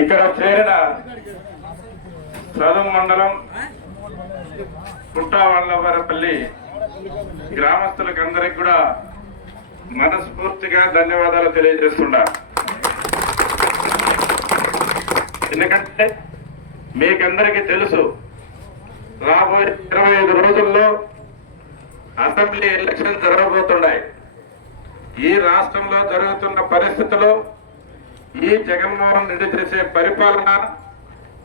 ఇక్కడ చేరిన సదం మండలం పుట్టావల్లవరపల్లి గ్రామస్తులకు అందరికి కూడా మనస్ఫూర్తిగా ధన్యవాదాలు తెలియజేస్తున్నా. ఎందుకంటే మీకందరికీ తెలుసు రాబోయే ఇరవై ఐదు రోజుల్లో అసెంబ్లీ ఎలక్షన్ జరగబోతున్నాయి. ఈ రాష్ట్రంలో జరుగుతున్న పరిస్థితుల్లో ఈ జగన్మోహన్ రెడ్డి చేసే పరిపాలన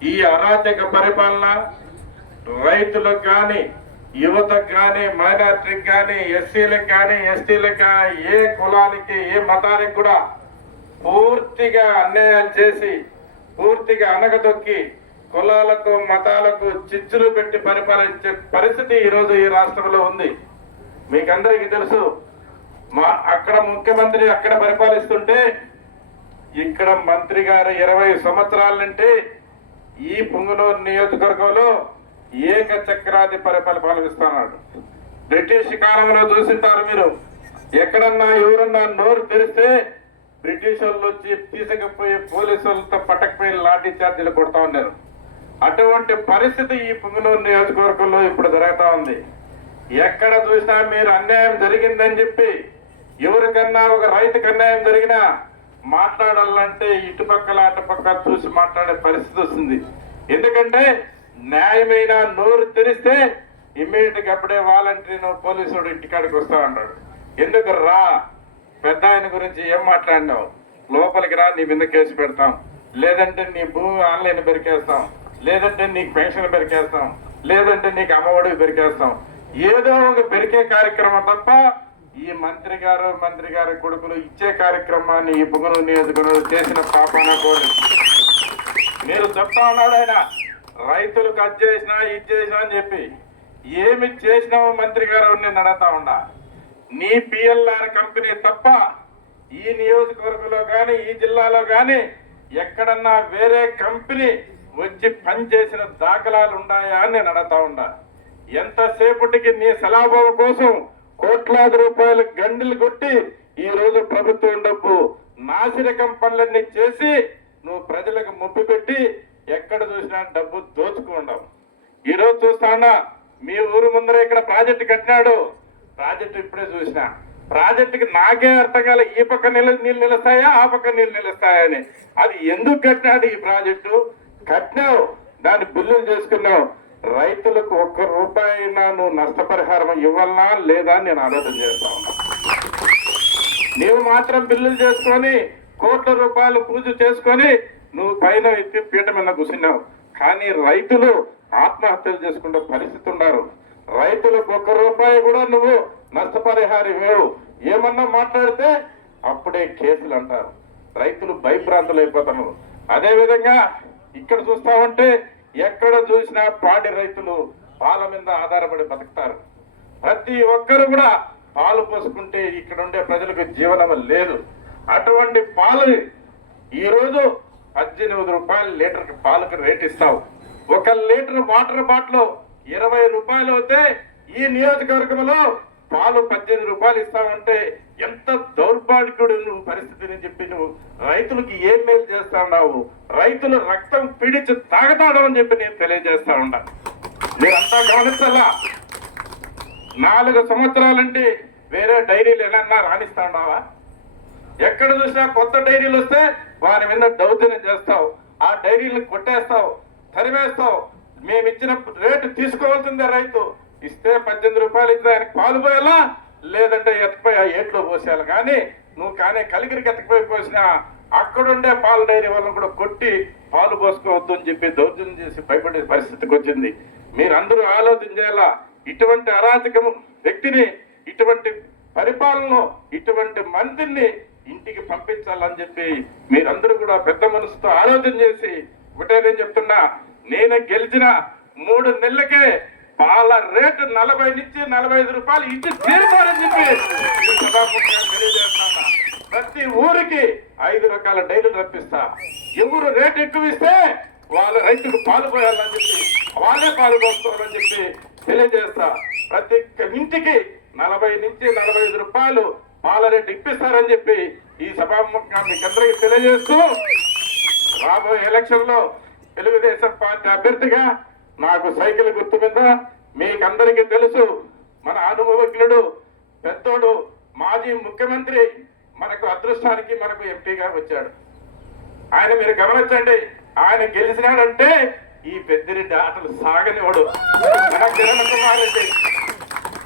ఈ అరాచక పరిపాలన రైతులకు కానీ యువతకు కానీ మైనార్టీకి కానీ ఎస్సీలకు కానీ ఎస్టీలకు కానీ ఏ కులానికి ఏ మతానికి కూడా పూర్తిగా అన్యాయం చేసి పూర్తిగా అనగదొక్కి కులాలకు మతాలకు చిచ్చులు పెట్టి పరిపాలించే పరిస్థితి ఈరోజు ఈ రాష్ట్రంలో ఉంది. మీకందరికీ తెలుసు మా అక్కడ ముఖ్యమంత్రి అక్కడ పరిపాలిస్తుంటే ఇక్కడ మంత్రి గారు ఇరవై సంవత్సరాల నుండి ఈ పుంగనూరు నియోజకవర్గంలో ఏక చక్రాది పరిపాలన పాలిస్తున్నాడు బ్రిటిష్ కాలంలో చూసింటారు మీరు. ఎక్కడన్నా ఎవరన్నా నోరు తెరిస్తే బ్రిటిష్ వాళ్ళు వచ్చి తీసుకుపోయి పోలీసు వాళ్ళతో పట్టకపోయి లాఠీ ఛార్జీలు కొడతా ఉన్నారు. అటువంటి పరిస్థితి ఈ పుంగనూరు నియోజకవర్గంలో ఇప్పుడు జరుగుతూ ఉంది. ఎక్కడ చూసినా మీరు అన్యాయం జరిగిందని చెప్పి ఎవరికన్నా ఒక రైతుకి అన్యాయం జరిగినా మాట్లాడాలంటే ఇటుపక్కల అటుపక్క చూసి మాట్లాడే పరిస్థితి వస్తుంది. ఎందుకంటే న్యాయమైన నోరు తెరిస్తే ఇమ్మీడియట్గా అప్పుడే వాలంటీర్ పోలీసుడు ఇంటికాడికి వస్తా ఉంటాడు ఎందుకు రా? పెద్ద ఆయన గురించి ఏం మాట్లాడినావు? లోపలికి రా నీ మీద కేసు పెడతాం. లేదంటే నీ భూమి ఆన్లైన్ పెరికేస్తాం లేదంటే నీకు పెన్షన్ పెరికేస్తాం లేదంటే నీకు అమ్మఒడి పెరికేస్తాం ఏదో ఒక పెరికే కార్యక్రమం తప్ప ఈ మంత్రి గారు మంత్రి గారి కొడుకులు ఇచ్చే కార్యక్రమాన్ని ఈ బుగను నియోజకవర్గం చేసిన పాపన కోరి. మీరు చెప్తా ఉన్నాడు ఆయన రైతులు కట్ చేసినా ఇది చేసినా అని చెప్పి. ఏమి చేసినావు మంత్రి గారు నేను అడుగుతా ఉండా నీ పిఎల్ఆర్ కంపెనీ తప్ప ఈ నియోజకవర్గంలో కానీ ఈ జిల్లాలో కానీ ఎక్కడన్నా వేరే కంపెనీ వచ్చి పనిచేసిన దాఖలాలు ఉన్నాయా? అని నేను అడుగుతా ఉండా ఎంతసేపటికి నీ సలాభం కోసం కోట్లాది రూపాయలు గండిలు కొట్టి ఈ రోజు ప్రభుత్వం డబ్బు నాసిరకం పనులన్నీ చేసి నువ్వు ప్రజలకు ముప్పు పెట్టి ఎక్కడ చూసినా డబ్బు దోచుకుండవు ఈ రోజు చూస్తానా మీ ఊరు ముందర ఇక్కడ ప్రాజెక్టు కట్టినాడు. ప్రాజెక్టు ఇప్పుడే చూసిన. ప్రాజెక్టుకి నాకే అర్థం కాలే ఈ పక్క నీళ్ళు నీళ్ళు నిలుస్తాయా ఆ పక్క నీళ్ళు నిలుస్తాయా అని. అది ఎందుకు కట్టినాడు ఈ ప్రాజెక్టు? కట్టినావు దాన్ని బిల్లులు చేసుకున్నావు. రైతులకు ఒక్క రూపాయి నువ్వు నష్టపరిహారం ఇవ్వాలనా లేదా అని నేను ఆలోచన చేస్తా ఉన్నా. నీవు మాత్రం బిల్లులు చేసుకొని కోట్ల రూపాయలు పూజ చేసుకొని నువ్వు పైన ఎత్తి పీట మీద కూర్చున్నావు. కానీ రైతులు ఆత్మహత్యలు చేసుకునే పరిస్థితి ఉన్నారు. రైతులకు ఒక్క రూపాయి కూడా నువ్వు నష్టపరిహారం ఇవ్వవు. ఏమన్నా మాట్లాడితే అప్పుడే కేసులు అంటారు. రైతులు భయభ్రాంతులు అయిపోతున్నారు అదేవిధంగా ఇక్కడ చూస్తామంటే ఎక్కడ చూసినా పాడి రైతులు పాల మీద ఆధారపడి బతుకుతారు. ప్రతి ఒక్కరు కూడా పాలు పోసుకుంటే ఇక్కడ ఉండే ప్రజలకు జీవనం లేదు. అటువంటి పాలు ఈరోజు పద్దెనిమిది రూపాయలు లీటర్కి పాలకు రేట్ ఇస్తావు. ఒక లీటర్ వాటర్ బాటిల్ ఇరవై రూపాయలు అయితే ఈ నియోజకవర్గంలో పాలు పద్దెనిమిది రూపాయలు ఇస్తామంటే ఎంత దౌర్భాగ్యుడు నువ్వు పరిస్థితిని చెప్పి నువ్వు రైతులకి ఏం మేలు చేస్తా ఉన్నావు? రైతులు రక్తం పీడించి తాగతాడు చెప్పి నేను తెలియజేస్తా ఉన్నా. మీరంతా గమనించాలా? నాలుగు సంవత్సరాలంటే వేరే డైరీలు ఏమన్నా రాణిస్తా ఉన్నావా? ఎక్కడ చూసినా కొత్త డైరీలు వస్తే వారి మీద దౌర్జన్యం చేస్తావు. ఆ డైరీలు కొట్టేస్తావు తరిమేస్తావు. మేము ఇచ్చిన రేటు తీసుకోవాల్సిందే రైతు. ఇస్తే పద్దెనిమిది రూపాయలు ఇస్తే ఆయనకు పాలు పోయాలా? లేదంటే ఎత్తపోయి ఆ ఏట్లో పోసేయాలి. కానీ నువ్వు కానీ కలిగిరికి ఎత్తకపోయి పోసినా అక్కడుండే పాల డైరీ వాళ్ళని కూడా కొట్టి పాలు పోసుకోవద్దు అని చెప్పి దౌర్జన్యం చేసి భయపడే పరిస్థితికి వచ్చింది. మీరందరూ ఆలోచన చేయాలా? ఇటువంటి అరాచకము వ్యక్తిని ఇటువంటి పరిపాలన ఇటువంటి మందిని ఇంటికి పంపించాలని చెప్పి మీరందరూ కూడా పెద్ద మనసుతో ఆలోచన చేసి ఒకటే నేను చెప్తున్నా నేను గెలిచిన మూడు నెలలకే పాల రేటు నలభై నుంచి నలభై ఐదు రూపాయలు ఇచ్చి తీరుతారని చెప్పి తెలియజేస్తాను. ప్రతి ఊరికి ఐదు రకాల డైరీలు రప్పిస్తా. ఎవరు రేటు ఎక్కువ ఇస్తే వాళ్ళ రైతుకు పాలు పోయాలని చెప్పి వాళ్ళే పాలు చెప్పి తెలియజేస్తా. ప్రతి ఒక్క ఇంటికి నలభై నుంచి నలభై ఐదు రూపాయలు పాల రేటు ఇప్పిస్తారని చెప్పి ఈ సభాముఖంగా మీకు అందరికీ తెలియజేస్తూ రాబోయే ఎలక్షన్లో తెలుగుదేశం పార్టీ అభ్యర్థిగా నాకు సైకిల్ గుర్తు మీద మీకందరికీ తెలుసు మన అనుభవజ్ఞుడు పెద్దోడు మాజీ ముఖ్యమంత్రి మనకు అదృష్టానికి మనకు ఎంపీగా వచ్చాడు. ఆయన మీరు గమనించండి ఆయన గెలిచినాడంటే ఈ పెద్దిరెడ్డి ఆటలు సాగనివాడు మన కిరణ్ కుమార్ రెడ్డి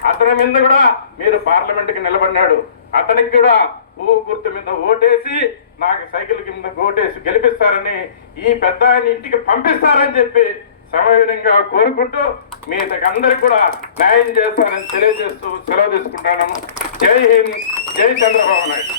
అతని మీద కూడా మీరు పార్లమెంట్కి నిలబడినాడు. అతనికి కూడా పువ్వు గుర్తు మీద ఓటేసి నాకు సైకిల్ కింద ఓటేసి గెలిపిస్తారని ఈ పెద్ద ఆయన ఇంటికి పంపిస్తారని చెప్పి సమయంగా కోరుకుంటూ మీ అందరికి కూడా న్యాయం చేస్తారని తెలియజేస్తూ సెలవు తీసుకుంటాను జై హింద్ జై చంద్రబాబు నాయుడు.